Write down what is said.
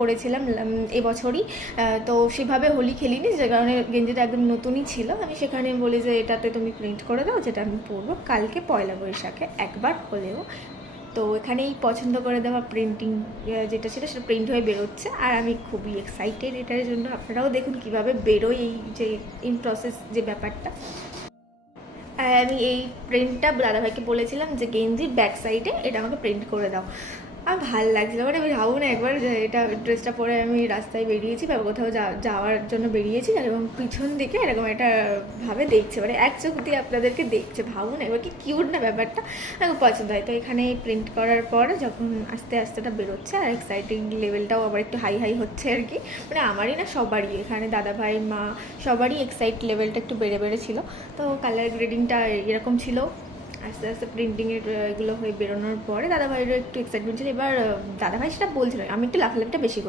করেছিলাম এবছরই। তো সেভাবে হোলি খেলিনি, যে কারণে গেঞ্জিটা একদম নতুনই ছিল। আমি সেখানে বলি যে এটাতে তুমি প্রিন্ট করে দাও, যেটা আমি পরবো কালকে পয়লা বৈশাখে একবার হলেও। তো এখানেই পছন্দ করে দেওয়া প্রিন্টিং যেটা ছিল সেটা প্রিন্ট হয়ে বেরোচ্ছে, আর আমি খুবই এক্সাইটেড এটার জন্য। আপনারাও দেখুন কিভাবে বেরোয় এই যে ইন প্রসেস যে ব্যাপারটা। আর আমি এই প্রিন্টটা দাদাভাইকে বলেছিলাম যে গেঞ্জির ব্যাক সাইডে এটা আমাকে প্রিন্ট করে দাও। আর ভালো লাগছিল, মানে আমি ভাবুন একবার যে এটা ড্রেসটা পরে আমি রাস্তায় বেরিয়েছি বা কোথাও যাওয়ার জন্য বেরিয়েছি, এবং পিছন দিকে এরকম একটা ভাবে দেখছে, মানে এক চোখ দিয়ে আপনাদেরকে দেখছে। ভাবুন একবার কি কিউট না ব্যাপারটা, আমার পছন্দ হয়। তো এখানে প্রিন্ট করার পরে যখন আস্তে আস্তে ওটা বেরোচ্ছে, আর এক্সাইটিং লেভেলটাও আবার একটু হাই হাই হচ্ছে আর কি। মানে আমারই না, সবারই, এখানে দাদাভাই, মা, সবারই এক্সাইট লেভেলটা একটু বেড়ে বেড়ে ছিল। তো কালার গ্রেডিংটা এরকম ছিল। আস্তে আস্তে প্রিন্টিংয়ের এগুলো হয়ে বেরোনোর পরে দাদাভাইয়েরও একটু এক্সাইটমেন্ট ছিল। এবার দাদাভাই সেটা বলছিল, আমি একটু লাফালাফিটা বেশি করছি।